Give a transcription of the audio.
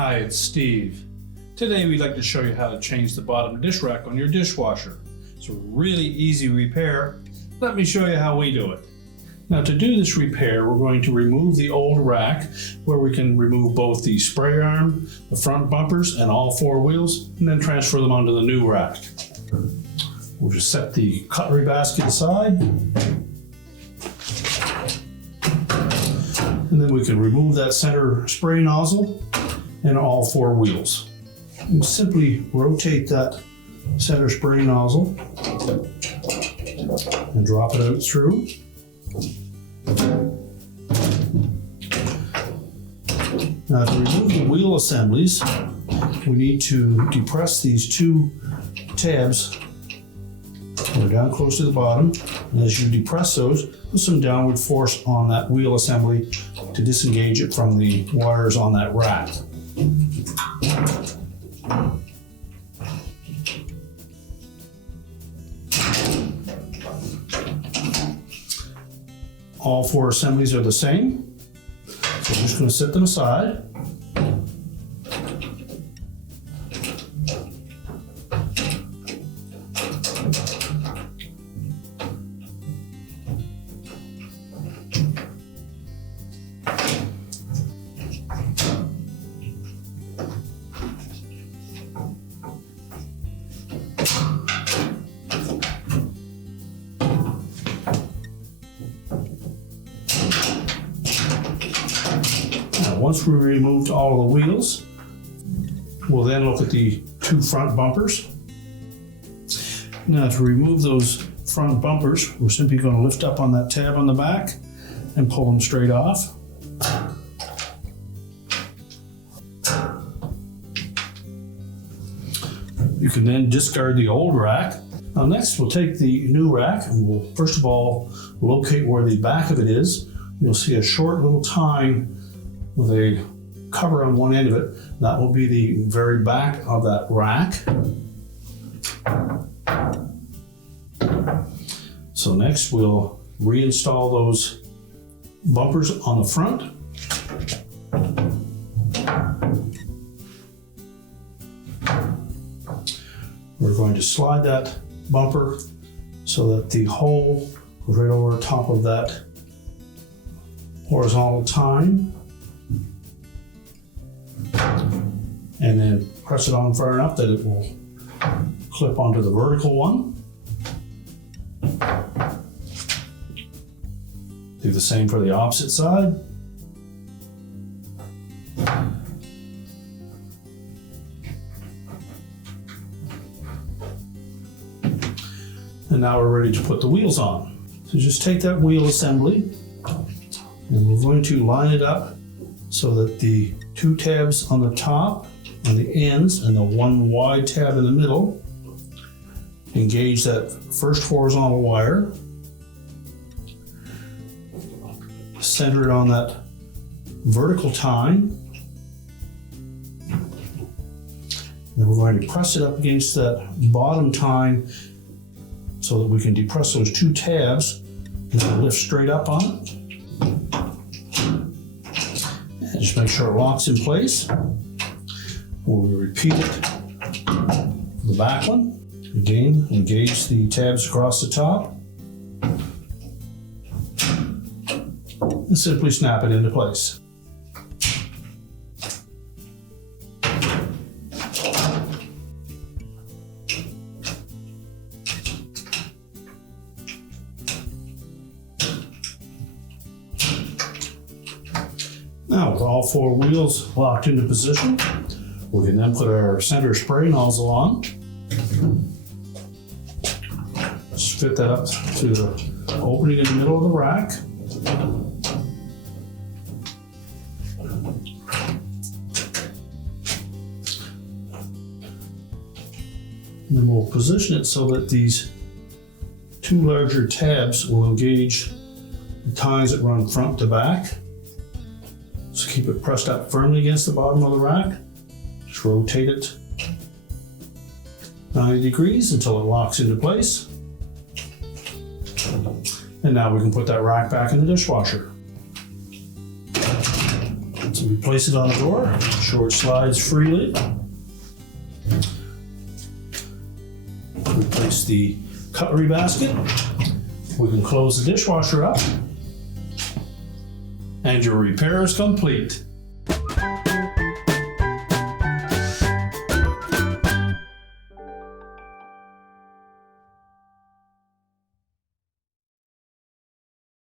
Hi, it's Steve. Today we'd like to show you how to change the bottom dish rack on your dishwasher. It's a really easy repair. Let me show you how we do it. Now, to do this repair, we're going to remove the old rack where we can remove both the spray arm, the front bumpers, and all four wheels, and then transfer them onto the new rack. We'll just set the cutlery basket aside. And then we can remove that center spray nozzle and all four wheels. And simply rotate that center spray nozzle and drop it out through. Now, to remove the wheel assemblies, we need to depress these two tabs. They're down close to the bottom, and as you depress those, put some downward force on that wheel assembly to disengage it from the wires on that rack. All four assemblies are the same, so I'm just going to set them aside. Once we removed all of the wheels, we'll then look at the two front bumpers. Now, to remove those front bumpers, we're simply going to lift up on that tab on the back and pull them straight off. You can then discard the old rack. Now, next we'll take the new rack and we'll first of all locate where the back of it is. You'll see a short little tine with a cover on one end of it. That will be the very back of that rack. So next we'll reinstall those bumpers on the front. We're going to slide that bumper so that the hole goes right over the top of that horizontal tine. And then press it on far enough that it will clip onto the vertical one. Do the same for the opposite side. And now we're ready to put the wheels on. So just take that wheel assembly and we're going to line it up so that the two tabs on the top, on the ends, and the one wide tab in the middle engage that first horizontal wire. Center it on that vertical tine. Then we're going to press it up against that bottom tine so that we can depress those two tabs and then lift straight up on it. And just make sure it locks in place. We'll repeat it for the back one. Again, engage the tabs across the top and simply snap it into place. Now, with all four wheels locked into position, we can then put our center spray nozzle on. Just fit that up to the opening in the middle of the rack. And then we'll position it so that these two larger tabs will engage the tines that run front to back. So keep it pressed up firmly against the bottom of the rack. Just rotate it 90 degrees until it locks into place. And now we can put that rack back in the dishwasher. So we place it on the door, sure it slides freely. We place the cutlery basket. We can close the dishwasher up. And your repair is complete.